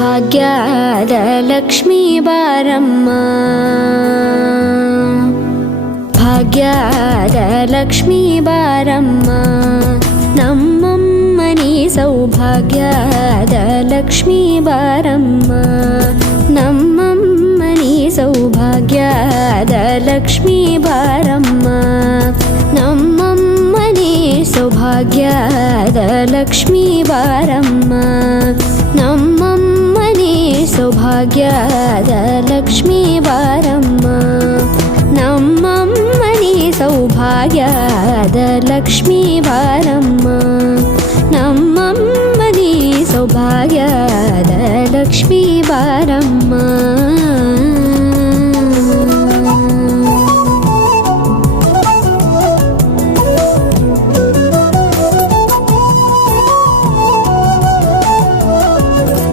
ಸೌಭಾಗ್ಯದ ಲಕ್ಷ್ಮೀ ಬಾರಮ್ಮ ಭಾಗ್ಯದ ಲಕ್ಷ್ಮೀ ಬಾರಮ್ಮ ನಮ್ಮಮ್ಮನಿ ಸೌಭಾಗ್ಯದ ಲಕ್ಷ್ಮೀ ಬಾರಮ್ಮ ನಮ್ಮಮ್ಮನಿ ಸೌಭಾಗ್ಯದ ಲಕ್ಷ್ಮೀ ಬಾರಮ್ಮ ನಮ್ಮಮ್ಮನಿ ಸೌಭಾಗ್ಯದ ಲಕ್ಷ್ಮೀ ಬಾರಮ್ಮ ನಮ್ಮಮ್ಮನಿ ಸೌಭಾಗ್ಯದ ಲಕ್ಷ್ಮೀ ಬಾರಮ್ಮ ನಮ್ಮಮ್ಮನಿ ಸೌಭಾಗ್ಯದ ಲಕ್ಷ್ಮೀ ಬಾರಮ್ಮ ನಮ್ಮಮ್ಮನಿ ಸೌಭಾಗ್ಯದ ಲಕ್ಷ್ಮೀ ಬಾರಮ್ಮ